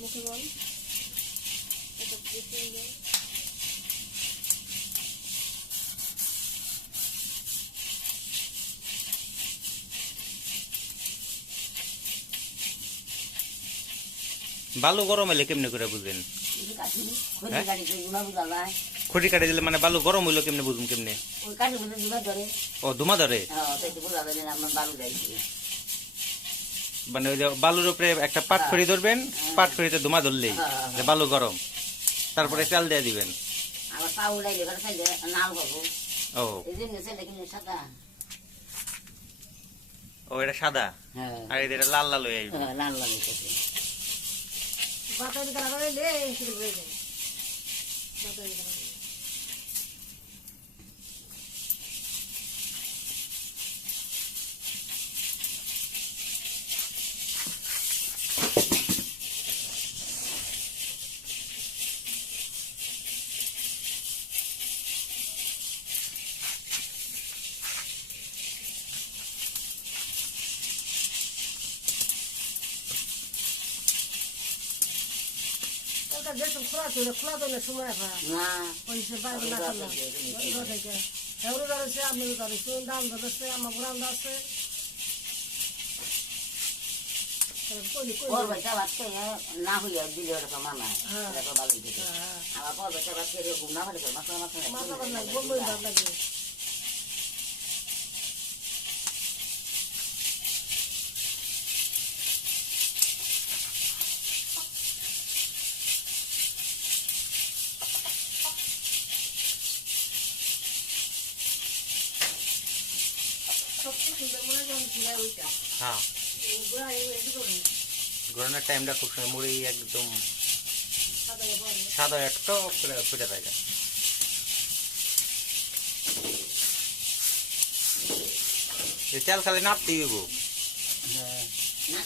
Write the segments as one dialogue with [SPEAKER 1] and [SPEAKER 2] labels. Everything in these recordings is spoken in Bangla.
[SPEAKER 1] মুখে বল এটা
[SPEAKER 2] বালু গরম হইলে কেমনে করে বুঝবেন? হ্যাঁ? খড়ি কাটে দিলে মানে বালু গরম হইল কেমনে বুঝুন কেমনে? ও ধুমা ধরে?
[SPEAKER 3] হ্যাঁ
[SPEAKER 2] মানে ওই যে বালুর উপরে একটা পাট খড়ি ধরবেন পাট খড়িতে ধুমা ধরলেই
[SPEAKER 3] হ্যাঁ,
[SPEAKER 2] যে বালু গরম তারপরে চাল দিয়ে দিবেন। ও। ও এটা সাদা?
[SPEAKER 3] হ্যাঁ।
[SPEAKER 2] আর এটা লাল লাল হয়ে আসবে।
[SPEAKER 3] হ্যাঁ, লাল লাল
[SPEAKER 1] বাতাবি করা করে লে শুরু করে যাবে। বাতাবি করা যেসব খোলা ছিল খোলা তো না সময়
[SPEAKER 3] না
[SPEAKER 1] ওই সে বাইরে না করলাম থেকে হেউরু ধরেছে আমি ধরেছি ডাল ধরেছে আমার গ্রাম আছে কলি
[SPEAKER 3] বাচ্চা বাচ্চা না হইয়া দিলে ওরকম
[SPEAKER 1] হ্যাঁ।
[SPEAKER 3] ভালো আমার পর বাচ্চা বাচ্চা এরকম না হলে মাথা মাথা
[SPEAKER 1] হয়।
[SPEAKER 2] গরমের টাইমটা খুব সময় মুড়ি একদম
[SPEAKER 1] সাদা
[SPEAKER 2] একটা করে ফুটে থাকে। চাল খালি নাপতে দিব
[SPEAKER 3] হ্যাঁ। না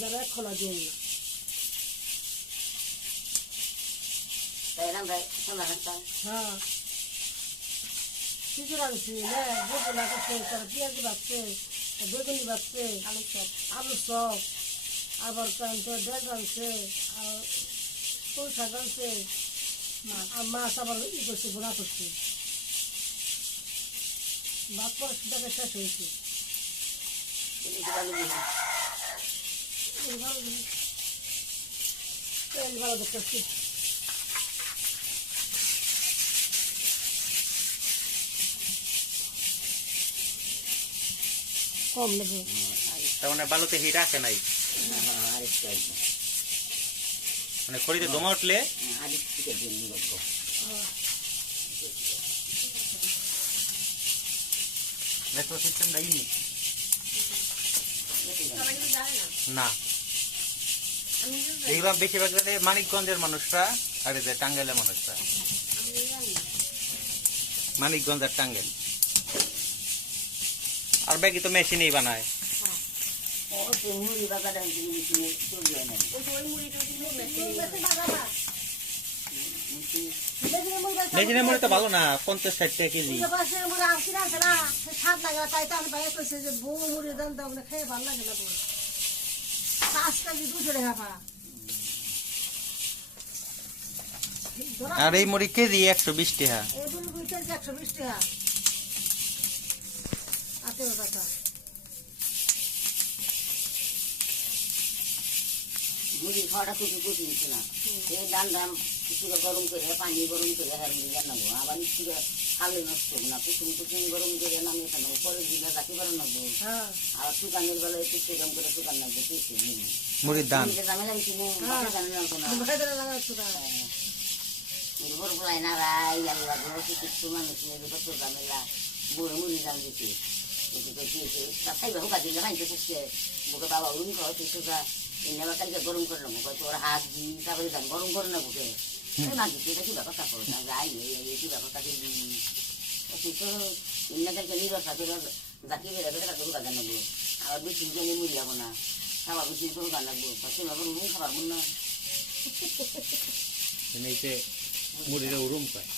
[SPEAKER 1] যারা খোলা দিন না
[SPEAKER 3] শোনা রাস্তা
[SPEAKER 1] হ্যাঁ। কিছু রাখছি হ্যাঁ বুঝতে লাগছে তার পেঁয়াজ বাড়ছে বেগুনি বাড়ছে আলু চপ। আলু চপ আবার তো ডাল রাখছে আর কোন শাক আনছে মাছ। আবার ই করছে বোনা করছে। শেষ হয়েছে। ভালো জিনিস। তেল ভালো দেখতেছি কম নেবে
[SPEAKER 2] তার মানে মানে খড়িতে দমা উঠলে? মেট্রো সিস্টেম
[SPEAKER 1] জানে না।
[SPEAKER 2] না এইবার বেশিরভাগ মানিকগঞ্জের মানুষরা আর এই যে টাঙ্গাইলের মানুষরা। মানিকগঞ্জ আর টাঙ্গাইল। আর ব্যাগি তো মেশিনেই বানায়।
[SPEAKER 3] ও তো মুড়ি বাগাটা মেশিনে না।
[SPEAKER 1] ওই মেশিনে বাগাবা
[SPEAKER 2] মনে তো ভালো না পঞ্চাশ ষাট টাকা কেজি।
[SPEAKER 1] মুড়ি বাগাছে মুড়ি আমকি না না সে স্বাদ লাগে তাই তো আমি বাইরে কইছে যে বউ মুড়ি দাম দাও খেয়ে ভালো লাগে না বউ। পাঁচ কেজি দুশো টাকা পা
[SPEAKER 2] আর এই মুড়ি কেজি একশো বিশ টাকা।
[SPEAKER 1] একশো বিশ টাকা। টাকা।
[SPEAKER 3] মুড়ি খাওয়াটা এই ডান ডান কিছুটা গরম করে পানি গরম করে হ্যাঁ জানাব আবার কিছুটা খালে নষ্ট হবে না কুচুম কুচুম গরম করে নামিয়ে খানাবো পরের দিনে রাখি বারো নাবো
[SPEAKER 1] হ্যাঁ।
[SPEAKER 3] আর শুকানের বেলায় একটু সেরকম করে শুকান লাগবে কিছু
[SPEAKER 2] মুড়ির দাম
[SPEAKER 3] বাসা জানে না। না।
[SPEAKER 1] বাইরে লাগাচ্ছ না
[SPEAKER 3] নাড়াই আল্লাহ গো কিছু মানুষ নিয়ে কত ঝামেলা। বুড়ো মুড়ি দাম দিতে খাইবা হুকা দিলে খাইতে থাকছে বুকে বাবা উড়ুন খাওয়া তুই সুগা এনে কালকে গরম করে নেব। তোর হাত দি তারপরে গরম করে নেব মাঝে তুই কিবা কথা করো না যাই এই কিবা কথা দিলি তুই তো কালকে নিরসা করে জাকি বেড়ে বেড়ে কাকে হুকা জানাব আবার বেশি জমি মুড়ি যাব না খাবার বেশি করে গান লাগবো তুমি আবার উড়ুন খাবার মন না
[SPEAKER 2] এই যে মুড়িটা উরুম পায়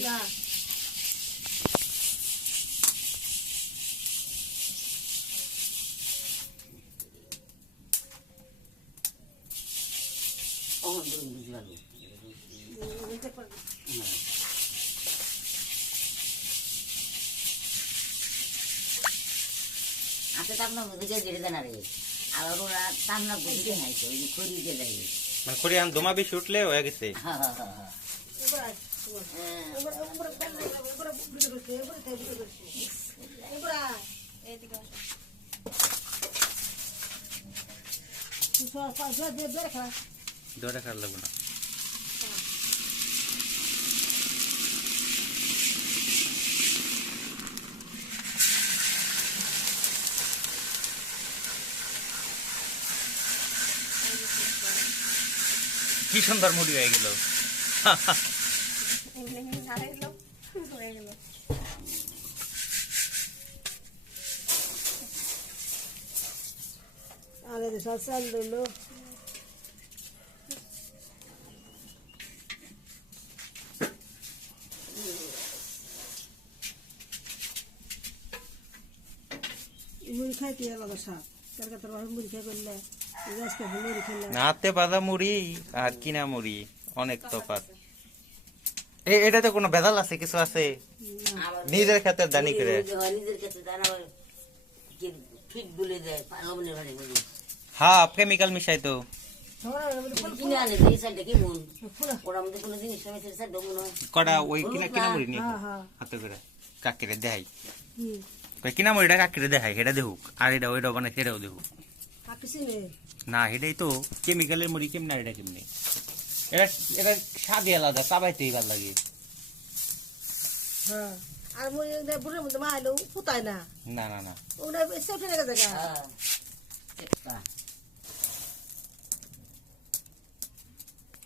[SPEAKER 1] না
[SPEAKER 2] মানে খড়ি আন দমা বেশি উঠলে হয়ে গেছে
[SPEAKER 3] ha ha.
[SPEAKER 1] এবার আয়, এবার। এবার- এবার বেল নাই, এবার ভিডিও করছি, এবার তাই ভিডিও করছি। এবার আয়। তুই সব পয়সা দিয়ে বের খা।
[SPEAKER 2] দৌড়া খার লাগবে না কি সুন্দর মুড়ি হয়ে গেল।
[SPEAKER 1] মুড়ি খাইতে আলাদা স্বাদ কালকে তোর বাবা মুড়ি খাই করলে
[SPEAKER 2] হাতে বাঁধা মুড়ি আর কিনা মুড়ি অনেক তফাৎ। এ এটাতে কোনো ভেজাল আছে কিছু আছে? নিজের ক্ষেতের দানি করে।
[SPEAKER 3] বলি
[SPEAKER 2] হ্যাঁ কেমিক্যাল মিশাই তো।
[SPEAKER 3] এই মন? মনে হয়।
[SPEAKER 2] কটা ওই কিনা কিনা মুড়ি নিয়ে
[SPEAKER 1] হ্যাঁ হ্যাঁ।
[SPEAKER 2] হাতে করে। কাকিরে দেখাই। কিনা মুড়িটা কাকিরে দেখাই সেটা দেখুক। আর এটা ওইটা বানাই সেটাও দেখুক। না এটাই তো কেমিক্যালের মুড়ি কেমনে এটা কেমনে? এটা এটা স্বাদই আলাদা চাবাইতেই ভালো লাগে।
[SPEAKER 1] হ্যাঁ আর মুড়ি বুড়ের মধ্যে মা এলো না?
[SPEAKER 2] না না না।
[SPEAKER 1] ওটা এসে রেখে দেখা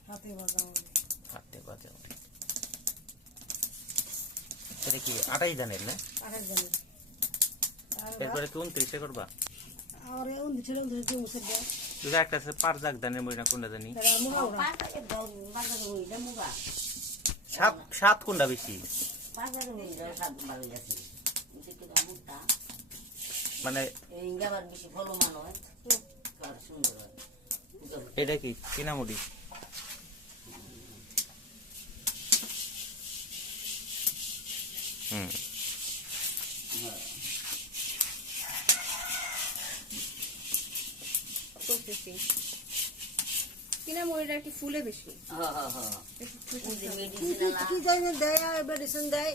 [SPEAKER 1] হাতে বাজাও
[SPEAKER 2] হাতে বাজে এটা কি আটাই জানেন না?
[SPEAKER 1] কাটার জানে
[SPEAKER 2] এরপরে কি উনত্রিশে করবা?
[SPEAKER 1] আর উন্দি উন্দি মুছে
[SPEAKER 2] একটা আছে পার জাগ দানের মুড়ি না কোনটা জানি? সাত সাত কোনটা বেশি? মানে
[SPEAKER 3] হয়। হয়।
[SPEAKER 2] এটা কি? কিনা মুড়ি হুম
[SPEAKER 4] কিনা মরিটা একটু ফুলে বেশি।
[SPEAKER 3] হ্যাঁ হ্যাঁ হ্যাঁ।
[SPEAKER 1] কি জানি দেয় মেডিসিন দেয়?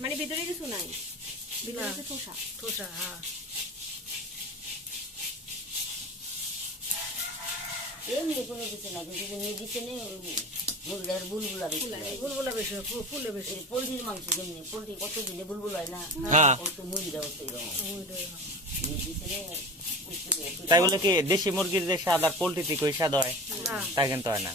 [SPEAKER 4] মানে ভিতরে কিছু নাই। ভিতরে ঠোসা।
[SPEAKER 1] ঠোসা হ্যাঁ।
[SPEAKER 3] এমনি কোনো কিছু না কিন্তু মেডিসিনে মুরগের বুলবুলা বেশি
[SPEAKER 1] বুলবুলা বেশি ফুলে বেশি।
[SPEAKER 3] পোলট্রির মাংস যেমনি পোলট্রি কত দিনে বুলবুল হয় না। ও তো এরকম। মেডিসিনে পুষ্টি দেয়, পুষ্টি
[SPEAKER 2] তাই বলে কি দেশি মুরগির যে স্বাদ আর পোল্ট্রি থেকে ওই স্বাদ হয়? তা কিন্তু হয় না।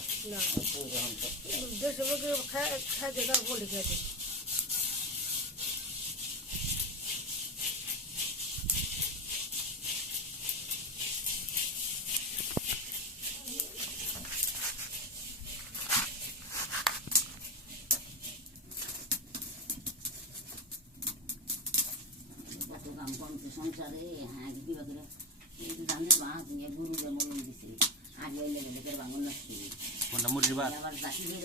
[SPEAKER 3] সংসারে? হ্যাঁ কিবা দিছে আগে এলে গেলে করে ভাঙন লাগছে
[SPEAKER 2] কোনটা মুরগির ভাত
[SPEAKER 3] আবার জাতি দিয়ে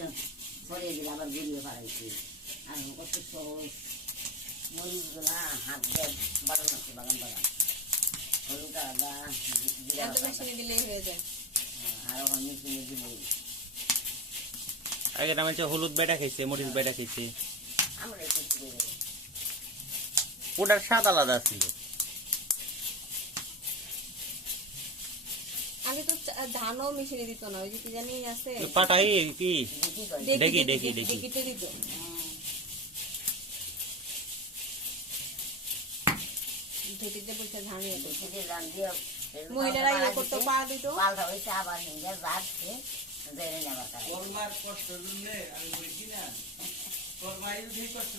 [SPEAKER 3] দিলে আবার গড়িয়ে পাড়াইছে আর কত সহজ মরিচগুলা হাত দিয়ে বাগান বাগান হলুদ আদা
[SPEAKER 4] দিলেই হয়ে যায়
[SPEAKER 3] আরও অনেক কিনে দিব
[SPEAKER 2] আগে আমি হলুদ বেটা খাইছে মরিচ বেটা খাইছে
[SPEAKER 3] করে
[SPEAKER 2] ওটার স্বাদ আলাদা ছিল।
[SPEAKER 4] ধানও মেশিনে দিত না ওই যে কি জানি আছে?
[SPEAKER 2] পাটাই কি?
[SPEAKER 3] দেখি
[SPEAKER 2] দেখি, দেখি, দেখি।
[SPEAKER 4] দেখিতে দিত ঢেকিতে বলছে ধান ইয়ে মহিলারা ইয়ে করতো পা দিত।
[SPEAKER 3] পাল্টা হয়েছে আবার হিঙ্গে যাচ্ছে জেনে নেবার কারণে
[SPEAKER 2] কষ্ট আমি বলছি না তোর মায়ের কষ্ট